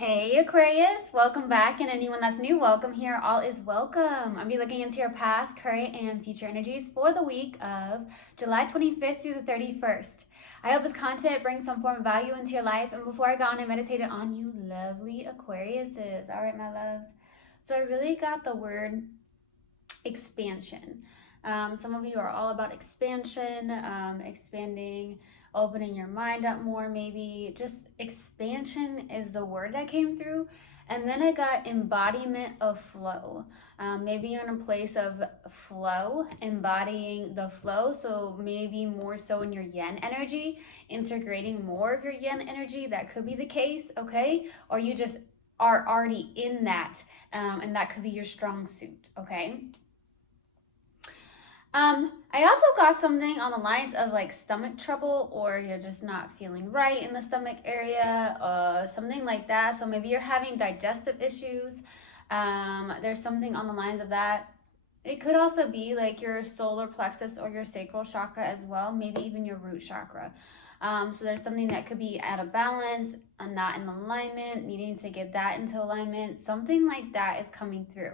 Hey Aquarius, welcome back, and anyone that's new, welcome here. All is welcome. I'll be looking into your past, current, and future energies for the week of July 25th through the 31st. I hope this content brings some form of value into your life. And before I got on, I meditated on you lovely Aquariuses. All right, my loves. So I really got the word expansion. Some of you are all about expansion, expanding, opening your mind up more, maybe. Just expansion is the word that came through. And then I got embodiment of flow. Maybe you're in a place of flow, embodying the flow. So maybe more so in your yin energy, integrating more of your yin energy. That could be the case, okay? Or you just are already in that, and that could be your strong suit, okay? I also got something on the lines of like stomach trouble, or you're just not feeling right in the stomach area, something like that. So maybe you're having digestive issues. There's something on the lines of that. It could also be like your solar plexus or your sacral chakra as well, maybe even your root chakra. So there's something that could be out of balance, not in alignment, needing to get that into alignment. Something like that is coming through.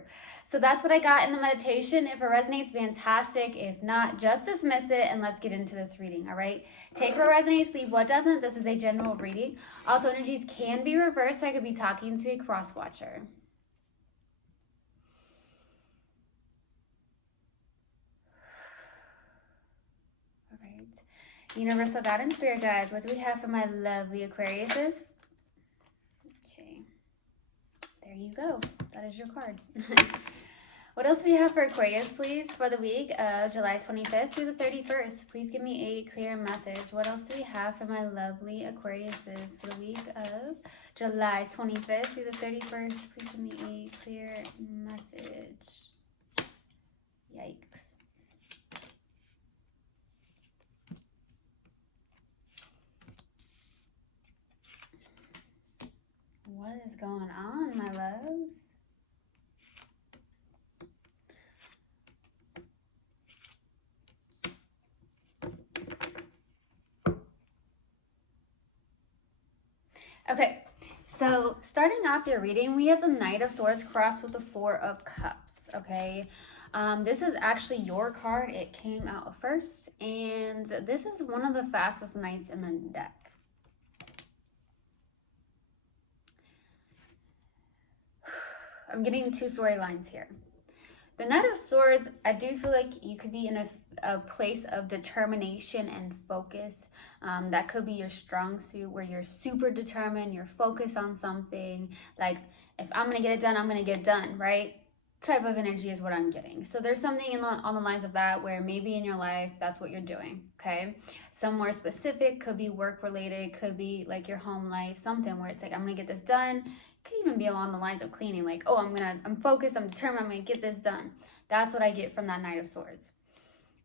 So that's what I got in the meditation. If it resonates, fantastic. If not, just dismiss it and let's get into this reading, all right? Take what resonates, leave what doesn't. This is a general reading. Also, energies can be reversed. I could be talking to a cross watcher. All right. Universal God and Spirit Guides, what do we have for my lovely Aquariuses? Okay. There you go. That is your card. What else do we have for Aquarius, please, for the week of July 25th through the 31st? Please give me a clear message. What else do we have for my lovely Aquariuses for the week of July 25th through the 31st? Please give me a clear message. Yikes. What is going on, my loves? Okay, so starting off your reading, we have the Knight of Swords crossed with the Four of Cups, okay? This is actually your card. It came out first, and this is one of the fastest knights in the deck. I'm getting two storylines here. The Knight of Swords, I do feel like you could be in a place of determination and focus. That could be your strong suit, where you're super determined, you're focused on something. Like, if I'm going to get it done, I'm going to get it done, right? Type of energy is what I'm getting. So there's something on the lines of that, where maybe in your life, that's what you're doing, okay? Somewhere specific, could be work related, could be like your home life, something where it's like, I'm going to get this done. Could even be along the lines of cleaning, like, oh, I'm focused, I'm determined, I'm gonna get this done. That's what I get from that Knight of Swords.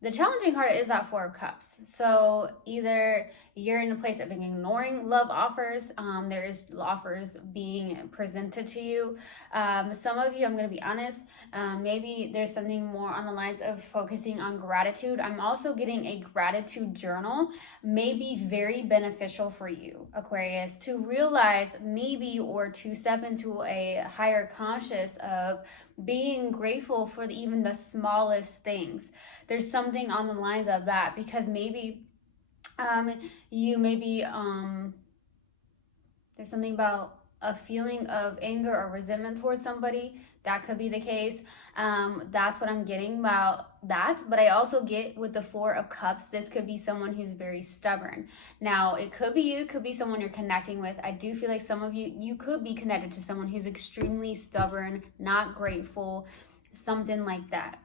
The challenging card is that Four of Cups. So either you're in a place of ignoring love offers, there's offers being presented to you. Some of you, I'm going to be honest, maybe there's something more on the lines of focusing on gratitude. I'm also getting a gratitude journal, may be very beneficial for you, Aquarius, to realize maybe, or to step into a higher conscious of being grateful for even the smallest things. There's something on the lines of that, because maybe you maybe there's something about a feeling of anger or resentment towards somebody. That could be the case. That's what I'm getting about that. But I also get with the Four of Cups, this could be someone who's very stubborn. Now, it could be you, it could be someone you're connecting with. I do feel like some of you could be connected to someone who's extremely stubborn, not grateful, something like that.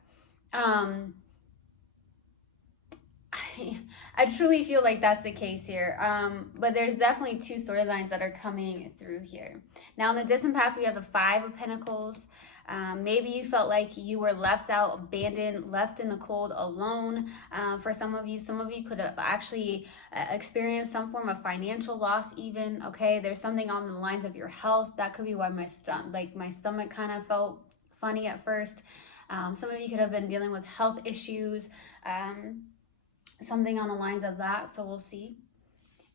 I truly feel like that's the case here. But there's definitely two storylines that are coming through here. Now, in the distant past, we have the Five of Pentacles. Maybe you felt like you were left out, abandoned, left in the cold, alone. For some of you could have actually experienced some form of financial loss even, okay? There's something on the lines of your health. That could be why my stomach kind of felt funny at first. Some of you could have been dealing with health issues. Something on the lines of that, so we'll see.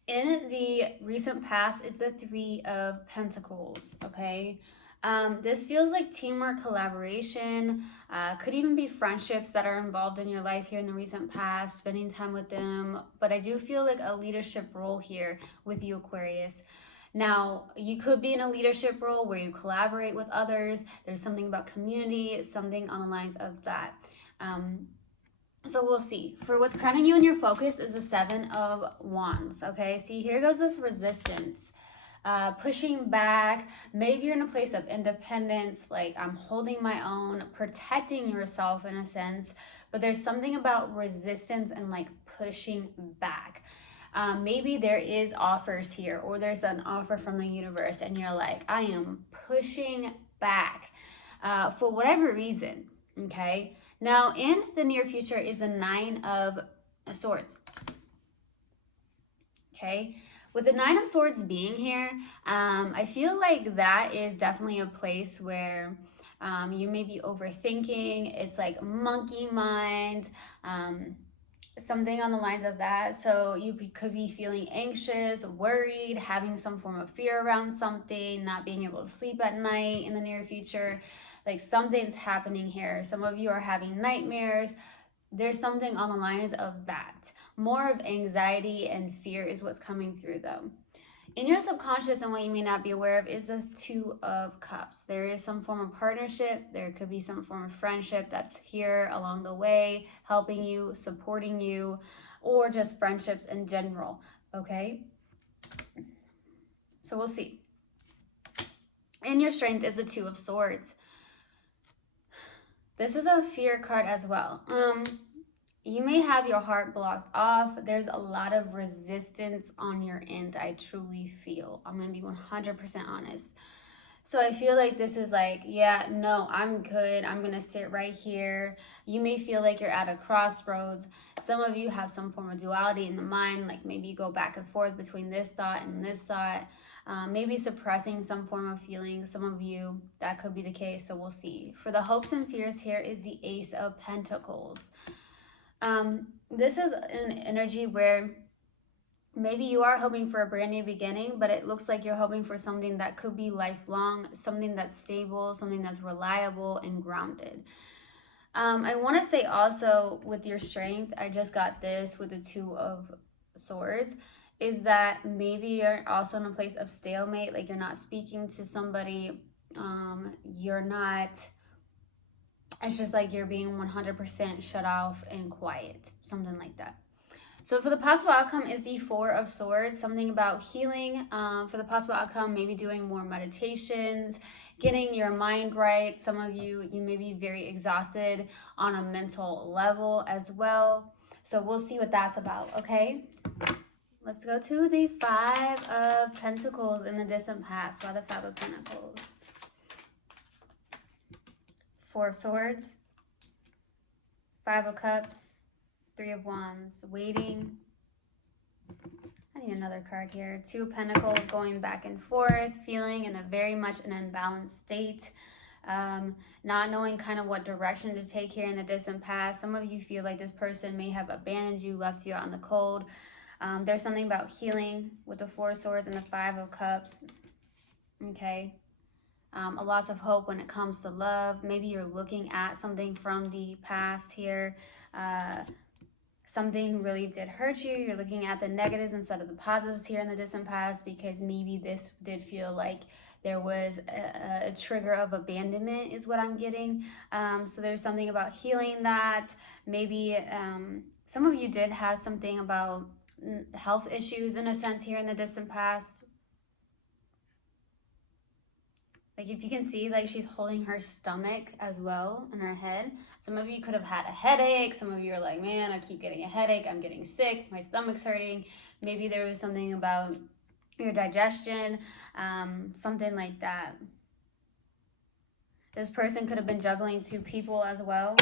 In the recent past is the Three of Pentacles, okay? This feels like teamwork, collaboration, could even be friendships that are involved in your life here in the recent past, spending time with them. But I do feel like a leadership role here with you, Aquarius. Now, you could be in a leadership role where you collaborate with others. There's something about community, something on the lines of that. So we'll see. For what's crowning you in your focus is the Seven of Wands, okay? See, here goes this resistance. Pushing back. Maybe you're in a place of independence, like I'm holding my own, protecting yourself in a sense, but there's something about resistance and like pushing back. Maybe there is offers here, or there's an offer from the universe and you're like, I am pushing back for whatever reason, okay? Now, in the near future is the Nine of Swords, okay? With the Nine of Swords being here, I feel like that is definitely a place where you may be overthinking. It's like monkey mind, something on the lines of that. So you could be feeling anxious, worried, having some form of fear around something, not being able to sleep at night in the near future. Like something's happening here. Some of you are having nightmares. There's something on the lines of that. More of anxiety and fear is what's coming through though. In your subconscious, and what you may not be aware of, is the Two of Cups. There is some form of partnership. There could be some form of friendship that's here along the way, helping you, supporting you, or just friendships in general, okay? So we'll see. In your strength is the Two of Swords. This is a fear card as well. You may have your heart blocked off. There's a lot of resistance on your end, I truly feel. I'm going to be 100% honest. So I feel like this is like, yeah, no, I'm good. I'm going to sit right here. You may feel like you're at a crossroads. Some of you have some form of duality in the mind, like maybe you go back and forth between this thought and this thought. Maybe suppressing some form of feeling. Some of you, that could be the case, so we'll see. For the hopes and fears here is the Ace of Pentacles. This is an energy where maybe you are hoping for a brand new beginning, but it looks like you're hoping for something that could be lifelong, something that's stable, something that's reliable and grounded. I want to say also with your strength, I just got this with the Two of Swords, is that maybe you're also in a place of stalemate, like you're not speaking to somebody, you're not, it's just like you're being 100% shut off and quiet, something like that. So for the possible outcome is the Four of Swords, something about healing. For the possible outcome, maybe doing more meditations, getting your mind right. Some of you, you may be very exhausted on a mental level as well. So we'll see what that's about, okay? Let's go to the Five of Pentacles in the distant past. Why the Five of Pentacles? Four of Swords, Five of Cups, Three of Wands, waiting. I need another card here. Two of Pentacles, going back and forth, feeling in a very much an imbalanced state. Not knowing kind of what direction to take here in the distant past. Some of you feel like this person may have abandoned you, left you out in the cold. There's something about healing with the Four of Swords and the Five of Cups. Okay. A loss of hope when it comes to love. Maybe you're looking at something from the past here. Something really did hurt you. You're looking at the negatives instead of the positives here in the distant past, because maybe this did feel like there was a trigger of abandonment is what I'm getting. So there's something about healing that. Maybe some of you did have something about health issues in a sense here in the distant past. Like if you can see, like she's holding her stomach as well in her head. Some of you could have had a headache. Some of you are like, man, I keep getting a headache. I'm getting sick. My stomach's hurting. Maybe there was something about your digestion, something like that. This person could have been juggling two people as well.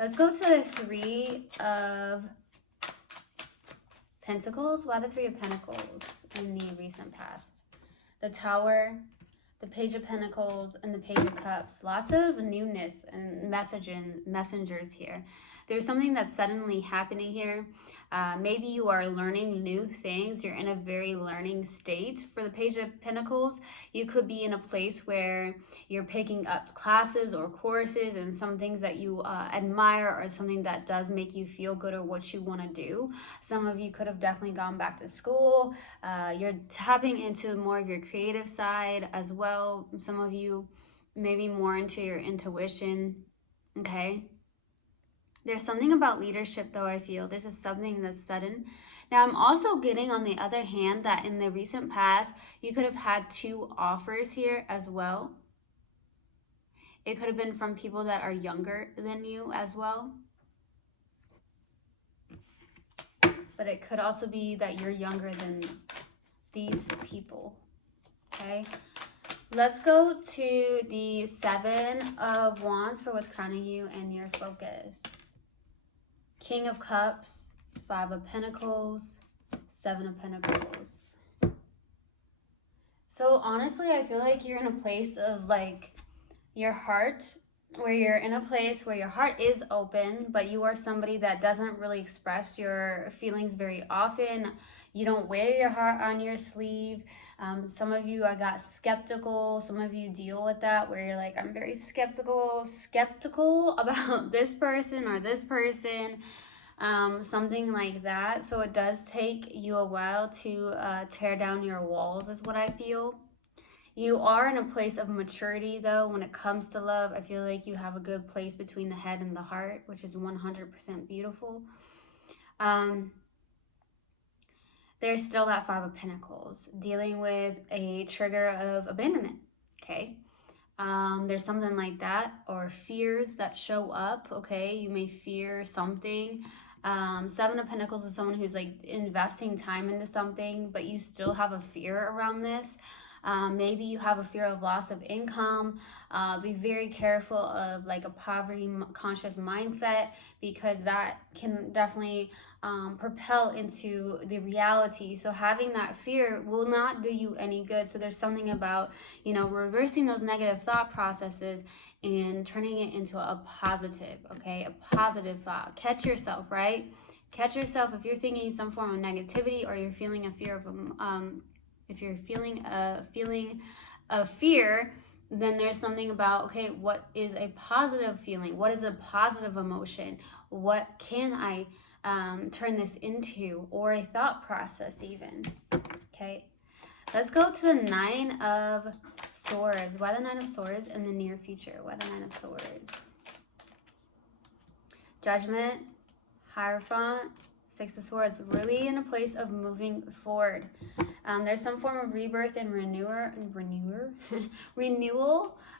Let's go to the Three of Pentacles. Why the Three of Pentacles in the recent past? The Tower, the Page of Pentacles, and the Page of Cups. Lots of newness and messengers here. There's something that's suddenly happening here. Maybe you are learning new things. You're in a very learning state. For the Page of Pentacles, you could be in a place where you're picking up classes or courses and some things that you admire, or something that does make you feel good, or what you want to do. Some of you could have definitely gone back to school. You're tapping into more of your creative side as well. Some of you maybe more into your intuition. Okay. There's something about leadership, though, I feel. This is something that's sudden. Now, I'm also getting, on the other hand, that in the recent past, you could have had 2 offers here as well. It could have been from people that are younger than you as well. But it could also be that you're younger than these people. Okay? Let's go to the 7 of Wands for what's crowning you and your focus. King of Cups, 5 of Pentacles, 7 of Pentacles. So honestly, I feel like you're in a place of like your heart, where you're in a place where your heart is open, but you are somebody that doesn't really express your feelings very often. You don't wear your heart on your sleeve. Some of you, I got skeptical. Some of you deal with that, where you're like, I'm very skeptical about this person or this person, something like that. So it does take you a while to tear down your walls, is what I feel. You are in a place of maturity, though, when it comes to love. I feel like you have a good place between the head and the heart, which is 100% beautiful. There's still that 5 of Pentacles, dealing with a trigger of abandonment, okay? There's something like that, or fears that show up, okay? You may fear something. 7 of Pentacles is someone who's like investing time into something, but you still have a fear around this. Maybe you have a fear of loss of income. Be very careful of like a poverty conscious mindset, because that can definitely propel into the reality. So having that fear will not do you any good. So there's something about, you know, reversing those negative thought processes and turning it into a positive, okay? A positive thought. Catch yourself, right? Catch yourself if you're thinking some form of negativity, or you're feeling a fear of if you're feeling a feeling of fear, then there's something about, okay, what is a positive feeling? What is a positive emotion? What can I turn this into? Or a thought process even. Okay, let's go to the 9 of Swords. Why the 9 of Swords in the near future? Why the 9 of Swords? Judgment, Hierophant, 6 of Swords, really in a place of moving forward. There's some form of rebirth and renewal.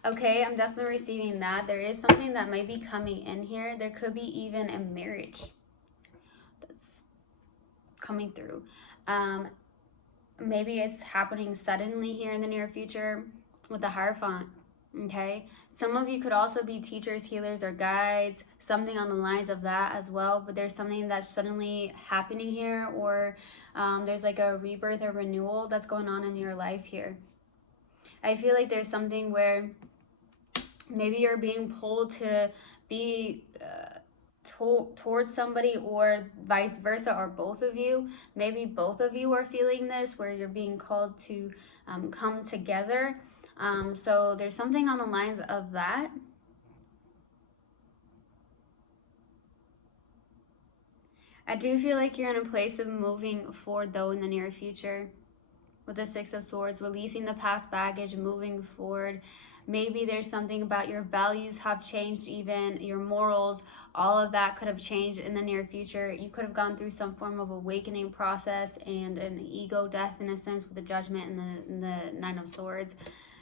Okay, I'm definitely receiving that. There is something that might be coming in here. There could be even a marriage that's coming through. Maybe it's happening suddenly here in the near future with the Hierophant. Okay, some of you could also be teachers, healers, or guides, something on the lines of that as well. But there's something that's suddenly happening here, or there's like a rebirth or renewal that's going on in your life here. I feel like there's something where maybe you're being pulled to be towards somebody, or vice versa, or both of you. Maybe both of you are feeling this, where you're being called to come together. So there's something on the lines of that. I do feel like you're in a place of moving forward, though, in the near future. With the 6 of Swords, releasing the past baggage, moving forward. Maybe there's something about your values have changed, even your morals. All of that could have changed in the near future. You could have gone through some form of awakening process and an ego death, in a sense, with the Judgment and the 9 of Swords.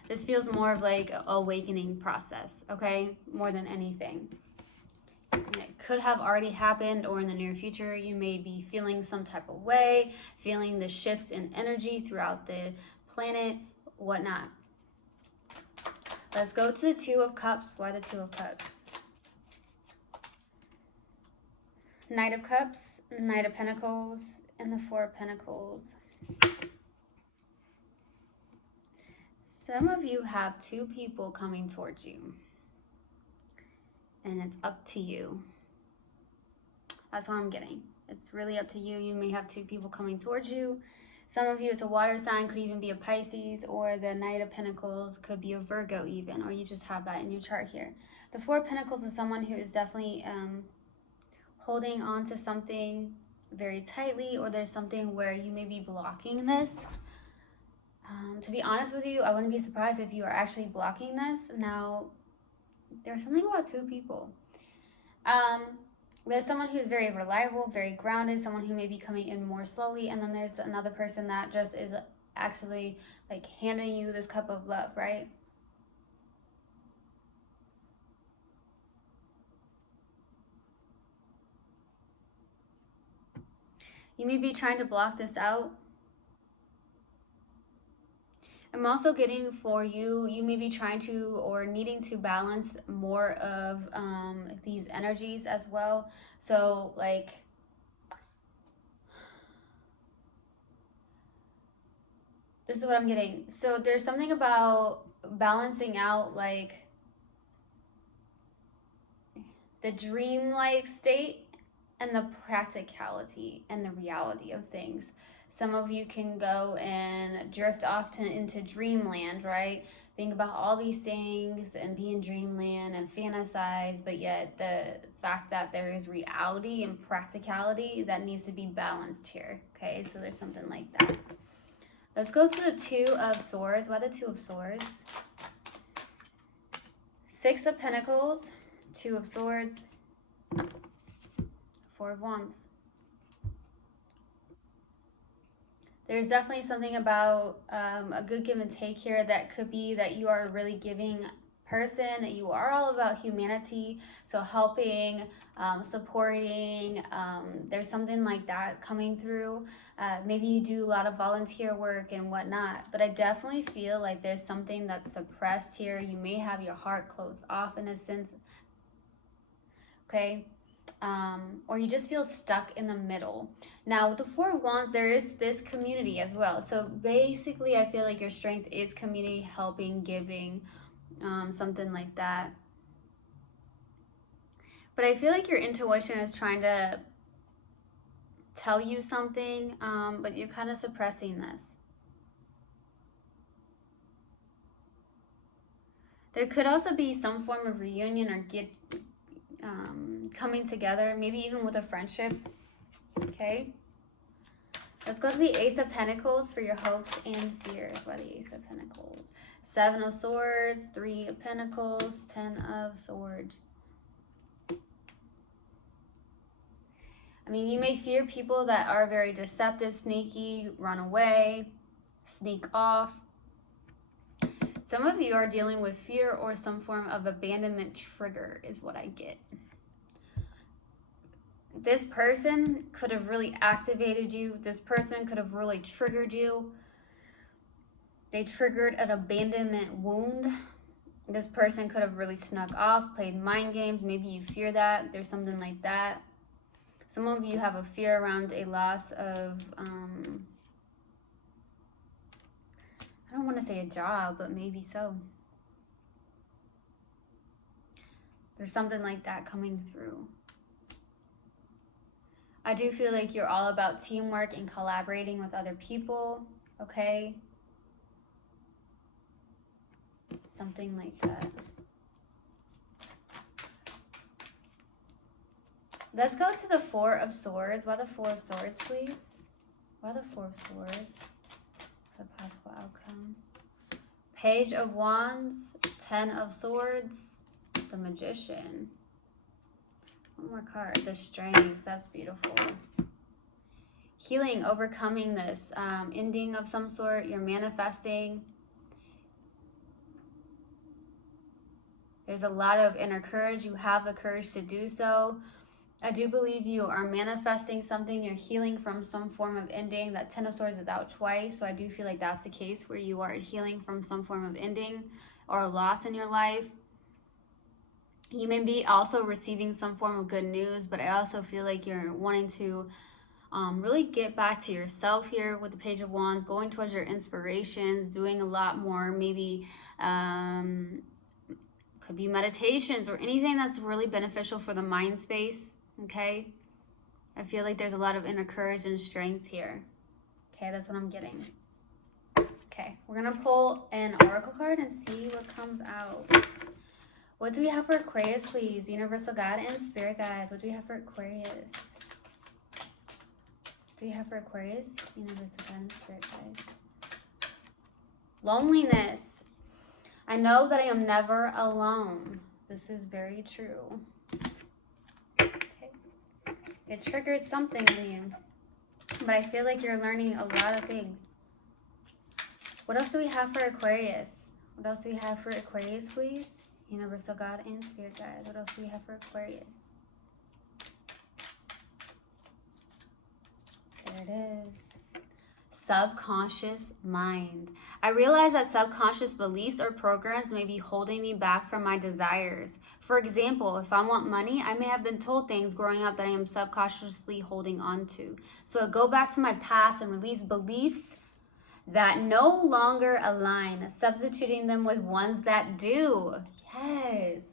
This feels more of like an awakening process, okay? More than anything. And it could have already happened, or in the near future, you may be feeling some type of way, feeling the shifts in energy throughout the planet, whatnot. Let's go to the 2 of Cups. Why the 2 of Cups? Knight of Cups, Knight of Pentacles, and the 4 of Pentacles. Some of you have 2 people coming towards you, and it's up to you. That's what I'm getting. It's really up to you. You may have 2 people coming towards you. Some of you, it's a water sign, could even be a Pisces, or the Knight of Pentacles could be a Virgo even, or you just have that in your chart here. The 4 of Pentacles is someone who is definitely holding on to something very tightly, or there's something where you may be blocking this. To be honest with you, I wouldn't be surprised if you are actually blocking this. Now, there's something about 2 people. There's someone who's very reliable, very grounded, someone who may be coming in more slowly, and then there's another person that just is actually like handing you this cup of love, right? You may be trying to block this out. I'm also getting for you, you may be trying to or needing to balance more of these energies as well. So like, this is what I'm getting. So there's something about balancing out like the dream-like state and the practicality and the reality of things. Some of you can go and drift off into dreamland, right? Think about all these things and be in dreamland and fantasize, but yet the fact that there is reality and practicality that needs to be balanced here, okay? So there's something like that. Let's go to the 2 of Swords. Why the 2 of Swords? 6 of Pentacles, 2 of Swords, 4 of Wands. There's definitely something about a good give and take here that could be that you are a really giving person. You are all about humanity, so helping, supporting. There's something like that coming through. Maybe you do a lot of volunteer work and whatnot, but I definitely feel like there's something that's suppressed here. You may have your heart closed off in a sense, okay? Or you just feel stuck in the middle. Now with the 4 of Wands, there is this community as well. So basically I feel like your strength is community, helping, giving, something like that. But I feel like your intuition is trying to tell you something, but you're kind of suppressing this. There could also be some form of reunion or coming together, maybe even with a friendship, okay? Let's go to the Ace of Pentacles for your hopes and fears. Why the Ace of Pentacles? 7 of Swords, 3 of Pentacles, 10 of Swords. I mean, you may fear people that are very deceptive, sneaky, run away, sneak off. Some of you are dealing with fear or some form of abandonment trigger is what I get. This person could have really activated you. This person could have really triggered you. They triggered an abandonment wound. This person could have really snuck off, played mind games. Maybe you fear that. There's something like that. Some of you have a fear around a loss of, I don't want to say a job, but maybe so. There's something like that coming through. I do feel like you're all about teamwork and collaborating with other people, okay? Something like that. Let's go to the 4 of Swords. Why the 4 of Swords, please? Why the 4 of Swords? The possible outcome. Page of Wands, 10 of Swords, the Magician. One more card, the Strength. That's beautiful. Healing, overcoming this ending of some sort. You're manifesting. There's a lot of inner courage. You have the courage to do so. I do believe you are manifesting something. You're healing from some form of ending. That 10 of Swords is out twice, so I do feel like that's the case where you are healing from some form of ending or loss in your life. You may be also receiving some form of good news, but I also feel like you're wanting to really get back to yourself here with the Page of Wands, going towards your inspirations, doing a lot more, maybe could be meditations or anything that's really beneficial for the mind space, okay? I feel like there's a lot of inner courage and strength here. Okay, that's what I'm getting. Okay, we're going to pull an oracle card and see what comes out. What do we have for Aquarius, please? Universal God and Spirit Guides. What do we have for Aquarius? What do we have for Aquarius? Universal God and Spirit Guides. Loneliness. I know that I am never alone. This is very true. Okay. It triggered something in you. But I feel like you're learning a lot of things. What else do we have for Aquarius? What else do we have for Aquarius, please? Universal God and Spirit Guides. What else do we have for Aquarius? There it is. Subconscious mind. I realize that subconscious beliefs or programs may be holding me back from my desires. For example, if I want money, I may have been told things growing up that I am subconsciously holding on to. So I go back to my past and release beliefs that no longer align, substituting them with ones that do. Yes.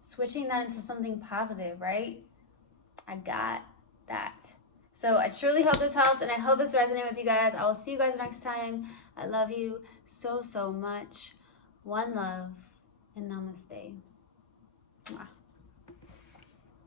Switching that into something positive, right? I got that. So I truly hope this helped, and I hope this resonated with you guys. I will see you guys next time. I love you so, so much. One love, and namaste. Mwah.